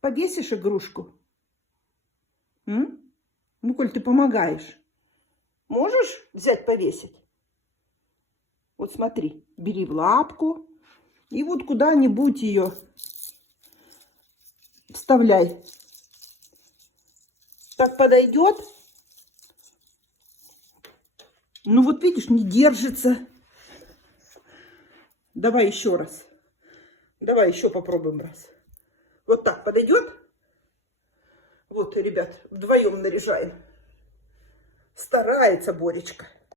Повесишь игрушку? М? Ну, коль ты помогаешь, можешь взять повесить? Вот смотри, бери в лапку и вот куда-нибудь ее вставляй. Так подойдет? Ну вот видишь, не держится. Давай еще раз. Давай еще попробуем раз. Вот так подойдет? Вот, ребят, вдвоем наряжаем. Старается Боречка.